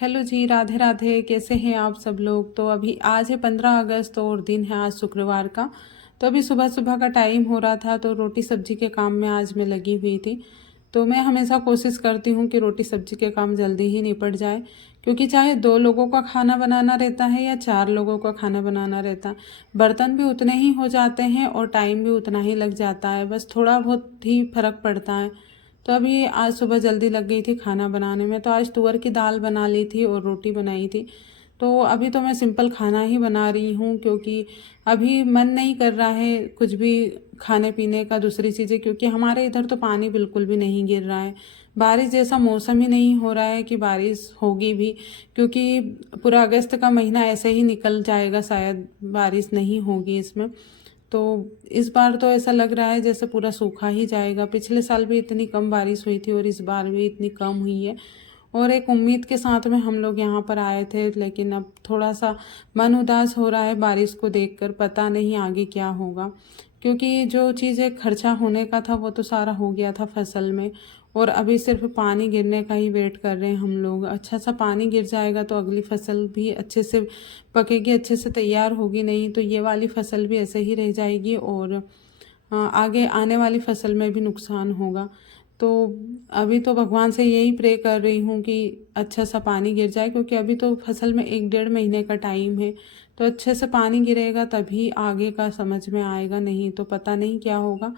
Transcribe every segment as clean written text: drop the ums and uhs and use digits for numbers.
Hello जी, राधे राधे। कैसे हैं आप सब लोग। तो अभी आज है 15 अगस्त और दिन है आज शुक्रवार का। तो अभी सुबह सुबह का टाइम हो रहा था तो रोटी सब्जी के काम में आज मैं लगी हुई थी। तो मैं हमेशा कोशिश करती हूँ कि रोटी सब्जी के काम जल्दी ही निपट जाए, क्योंकि चाहे 2 लोगों का खाना बनाना रहता है या 4 लोगों का खाना बनाना रहता है, बर्तन भी उतने ही हो जाते हैं और टाइम भी उतना ही लग जाता है, बस थोड़ा बहुत ही फ़र्क पड़ता है। तो अभी आज सुबह जल्दी लग गई थी खाना बनाने में, तो आज तुअर की दाल बना ली थी और रोटी बनाई थी। तो अभी तो मैं सिंपल खाना ही बना रही हूँ, क्योंकि अभी मन नहीं कर रहा है कुछ भी खाने पीने का दूसरी चीज़ें, क्योंकि हमारे इधर तो पानी बिल्कुल भी नहीं गिर रहा है। बारिश जैसा मौसम ही नहीं हो रहा है कि बारिश होगी भी, क्योंकि पूरा अगस्त का महीना ऐसे ही निकल जाएगा, शायद बारिश नहीं होगी इसमें। तो इस बार तो ऐसा लग रहा है जैसे पूरा सूखा ही जाएगा। पिछले साल भी इतनी कम बारिश हुई थी और इस बार भी इतनी कम हुई है। और एक उम्मीद के साथ में हम लोग यहाँ पर आए थे, लेकिन अब थोड़ा सा मन उदास हो रहा है बारिश को देखकर। पता नहीं आगे क्या होगा, क्योंकि जो चीज़ें खर्चा होने का था वो तो सारा हो गया था फसल में, और अभी सिर्फ पानी गिरने का ही वेट कर रहे हैं हम लोग। अच्छा सा पानी गिर जाएगा तो अगली फसल भी अच्छे से पकेगी, अच्छे से तैयार होगी, नहीं तो ये वाली फसल भी ऐसे ही रह जाएगी और आगे आने वाली फसल में भी नुकसान होगा। तो अभी तो भगवान से यही प्रे कर रही हूँ कि अच्छा सा पानी गिर जाए, क्योंकि अभी तो फसल में 1 डेढ़ महीने का टाइम है। तो अच्छे से पानी गिरेगा तभी आगे का समझ में आएगा, नहीं तो पता नहीं क्या होगा।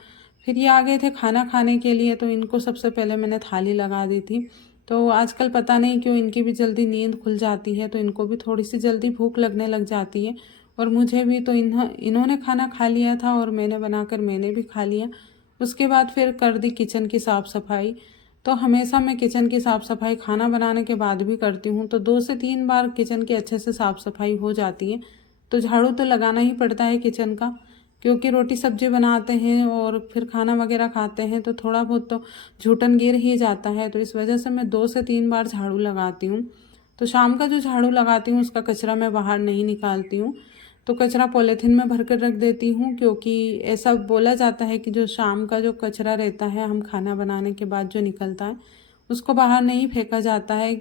फिर ये आ गए थे खाना खाने के लिए, तो इनको सबसे पहले मैंने थाली लगा दी थी। तो आजकल पता नहीं क्यों इनकी भी जल्दी नींद खुल जाती है, तो इनको भी थोड़ी सी जल्दी भूख लगने लग जाती है। और मुझे भी, तो इन्होंने खाना खा लिया था और मैंने बनाकर मैंने भी खा लिया। उसके बाद फिर कर दी किचन की साफ़ सफाई। तो हमेशा मैं किचन की साफ़ सफाई खाना बनाने के बाद भी करती हूँ, तो 2 से 3 बार किचन की अच्छे से साफ़ सफाई हो जाती है। तो झाड़ू तो लगाना ही पड़ता है किचन का, क्योंकि रोटी सब्जी बनाते हैं और फिर खाना वगैरह खाते हैं तो थोड़ा बहुत तो झूठन गिर ही जाता है। तो इस वजह से मैं 2 से 3 बार झाड़ू लगाती हूँ। तो शाम का जो झाड़ू लगाती हूँ उसका कचरा मैं बाहर नहीं निकालती हूँ, तो कचरा पॉलीथीन में भर कर रख देती हूँ, क्योंकि ऐसा बोला जाता है कि जो शाम का जो कचरा रहता है हम खाना बनाने के बाद जो निकलता है उसको बाहर नहीं फेंका जाता है,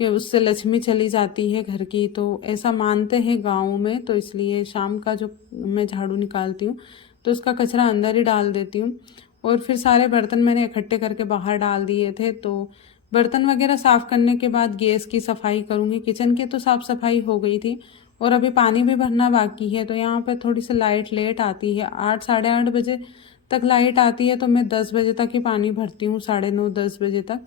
कि उससे लक्ष्मी चली जाती है घर की। तो ऐसा मानते हैं गाँव में, तो इसलिए शाम का जो मैं झाड़ू निकालती हूँ तो उसका कचरा अंदर ही डाल देती हूँ। और फिर सारे बर्तन मैंने इकट्ठे करके बाहर डाल दिए थे। तो बर्तन वगैरह साफ़ करने के बाद गैस की सफाई करूँगी। किचन की तो साफ़ सफाई हो गई थी और अभी पानी भी भरना बाकी है। तो यहाँ पे थोड़ी सी लाइट लेट आती है, 8 साढ़े 8 बजे तक लाइट आती है, तो मैं 10 बजे तक ही पानी भरती हूँ, 9:30 10 बजे तक।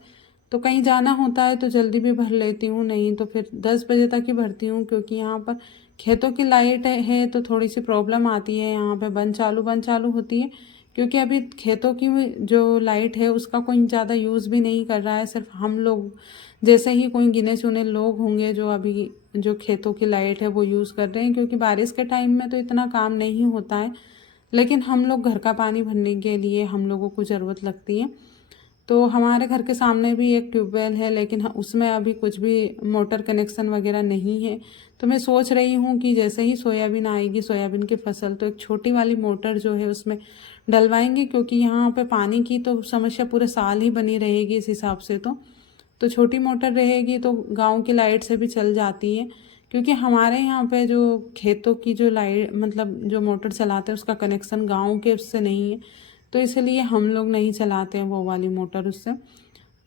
तो कहीं जाना होता है तो जल्दी भी भर लेती हूँ, नहीं तो फिर 10 बजे तक ही भरती हूँ, क्योंकि यहाँ पर खेतों की लाइट है तो थोड़ी सी प्रॉब्लम आती है। यहाँ पे बंद चालू होती है, क्योंकि अभी खेतों की जो लाइट है उसका कोई ज़्यादा यूज़ भी नहीं कर रहा है। सिर्फ हम लोग जैसे ही कोई गिने चुने लोग होंगे जो अभी जो खेतों की लाइट है वो यूज़ कर रहे हैं, क्योंकि बारिश के टाइम में तो इतना काम नहीं होता है, लेकिन हम लोग घर का पानी भरने के लिए हम लोगों को ज़रूरत लगती है। तो हमारे घर के सामने भी एक ट्यूबवेल है, लेकिन उसमें अभी कुछ भी मोटर कनेक्शन वगैरह नहीं है। तो मैं सोच रही हूँ कि जैसे ही सोयाबीन आएगी, सोयाबीन की फसल, तो एक छोटी वाली मोटर जो है उसमें डलवाएंगे, क्योंकि यहाँ पे पानी की तो समस्या पूरे साल ही बनी रहेगी इस हिसाब से। तो छोटी मोटर रहेगी तो गांव की लाइट से भी चल जाती है, क्योंकि हमारे यहाँ पे जो खेतों की जो लाइट मतलब जो मोटर चलाते हैं उसका कनेक्शन गांव के उससे नहीं है, तो इसलिए हम लोग नहीं चलाते हैं वो वाली मोटर उससे।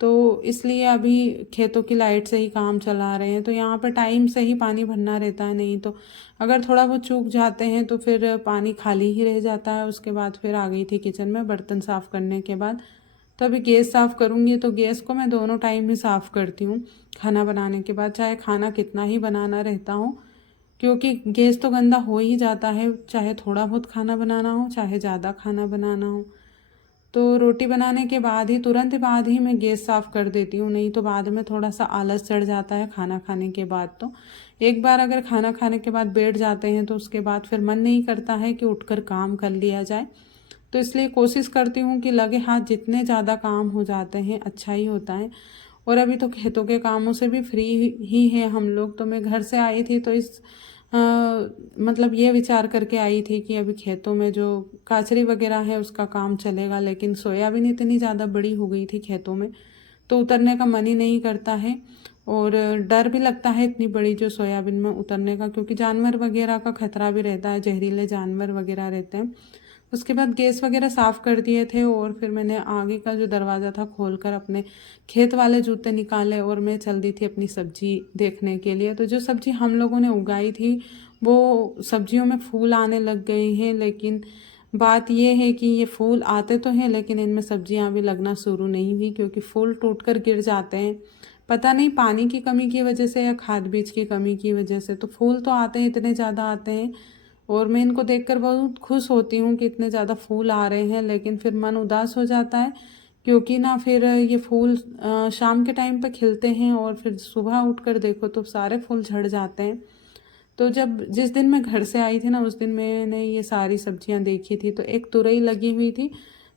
तो इसलिए अभी खेतों की लाइट से ही काम चला रहे हैं। तो यहाँ पर टाइम से ही पानी भरना रहता है, नहीं तो अगर थोड़ा बहुत चूक जाते हैं तो फिर पानी खाली ही रह जाता है। उसके बाद फिर आ गई थी किचन में बर्तन साफ़ करने के बाद। तो अभी गैस साफ़ करूँगी, तो गैस को मैं दोनों टाइम ही साफ़ करती हूँ खाना बनाने के बाद, चाहे खाना कितना ही बनाना रहता हो, क्योंकि गैस तो गंदा हो ही जाता है, चाहे थोड़ा बहुत खाना बनाना हो चाहे ज़्यादा खाना बनाना हो। तो रोटी बनाने के बाद ही तुरंत बाद ही मैं गैस साफ़ कर देती हूँ, नहीं तो बाद में थोड़ा सा आलस चढ़ जाता है खाना खाने के बाद। तो एक बार अगर खाना खाने के बाद बैठ जाते हैं तो उसके बाद फिर मन नहीं करता है कि उठकर काम कर लिया जाए। तो इसलिए कोशिश करती हूँ कि लगे हाथ जितने ज़्यादा काम हो जाते हैं अच्छा ही होता है। और अभी तो खेतों के कामों से भी फ्री ही है हम लोग। तो मैं घर से आई थी तो मतलब ये विचार करके आई थी कि अभी खेतों में जो काचरी वगैरह है उसका काम चलेगा, लेकिन सोयाबीन इतनी ज़्यादा बड़ी हो गई थी खेतों में तो उतरने का मन ही नहीं करता है। और डर भी लगता है इतनी बड़ी जो सोयाबीन में उतरने का, क्योंकि जानवर वगैरह का खतरा भी रहता है, जहरीले जानवर वगैरह रहते हैं। उसके बाद गैस वगैरह साफ़ कर दिए थे और फिर मैंने आगे का जो दरवाज़ा था खोलकर अपने खेत वाले जूते निकाले और मैं चल दी थी अपनी सब्जी देखने के लिए। तो जो सब्जी हम लोगों ने उगाई थी वो सब्जियों में फूल आने लग गए हैं, लेकिन बात ये है कि ये फूल आते तो हैं लेकिन इनमें सब्जियां भी लगना शुरू नहीं हुई, क्योंकि फूल टूटकर गिर जाते हैं। पता नहीं पानी की कमी की वजह से या खाद बीज की कमी की वजह से, तो फूल तो आते हैं, इतने ज़्यादा आते हैं और मैं इनको देखकर बहुत खुश होती हूँ कि इतने ज़्यादा फूल आ रहे हैं, लेकिन फिर मन उदास हो जाता है, क्योंकि ना फिर ये फूल शाम के टाइम पे खिलते हैं और फिर सुबह उठकर देखो तो सारे फूल झड़ जाते हैं। तो जब जिस दिन मैं घर से आई थी ना, उस दिन मैंने ये सारी सब्जियां देखी थी, तो एक तुरई लगी हुई थी,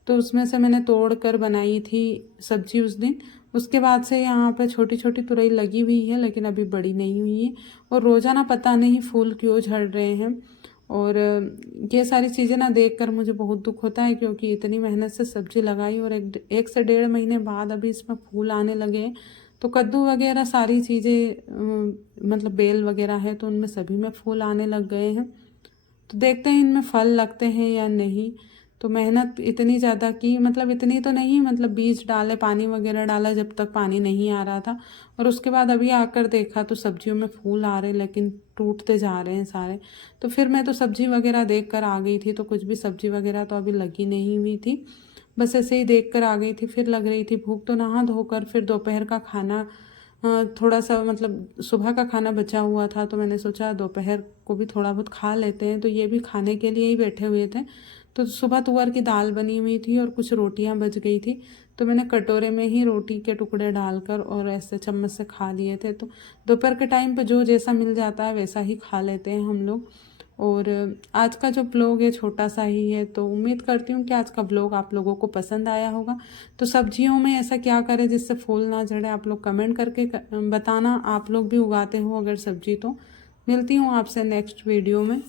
तो उसमें से मैंने तोड़ कर बनाई थी सब्जी उस दिन। उसके बाद से यहाँ पे छोटी छोटी तुरई लगी हुई है, लेकिन अभी बड़ी नहीं हुई है और रोज़ाना पता नहीं फूल क्यों झड़ रहे हैं। और ये सारी चीज़ें ना देख कर मुझे बहुत दुख होता है, क्योंकि इतनी मेहनत से सब्जी लगाई और एक से 1.5 महीने बाद अभी इसमें फूल आने लगे हैं। तो कद्दू वगैरह सारी चीज़ें मतलब बेल वगैरह है तो उनमें सभी में फूल आने लग गए हैं। तो देखते हैं इनमें फल लगते हैं या नहीं। तो मेहनत इतनी ज़्यादा की, मतलब इतनी तो नहीं, मतलब बीज डाले, पानी वगैरह डाला जब तक पानी नहीं आ रहा था, और उसके बाद अभी आकर देखा तो सब्जियों में फूल आ रहे लेकिन टूटते जा रहे हैं सारे। तो फिर मैं तो सब्जी वगैरह देख कर आ गई थी, तो कुछ भी सब्जी वगैरह तो अभी लगी नहीं हुई थी, बस ऐसे ही देख कर आ गई थी। फिर लग रही थी भूख, तो नहा धोकर फिर दोपहर का खाना थोड़ा सा, मतलब सुबह का खाना बचा हुआ था तो मैंने सोचा दोपहर को भी थोड़ा बहुत खा लेते हैं, तो ये भी खाने के लिए ही बैठे हुए थे। तो सुबह तुअर की दाल बनी हुई थी और कुछ रोटियां बच गई थी, तो मैंने कटोरे में ही रोटी के टुकड़े डालकर और ऐसे चम्मच से खा लिए थे। तो दोपहर के टाइम पे जो जैसा मिल जाता है वैसा ही खा लेते हैं हम लोग। और आज का जो ब्लॉग है छोटा सा ही है, तो उम्मीद करती हूँ कि आज का ब्लॉग आप लोगों को पसंद आया होगा। तो सब्जियों में ऐसा क्या करें जिससे फूल ना झड़े, आप लोग कमेंट करके बताना, आप लोग भी उगाते हो अगर सब्जी तो। मिलती हूँ आपसे नेक्स्ट वीडियो में।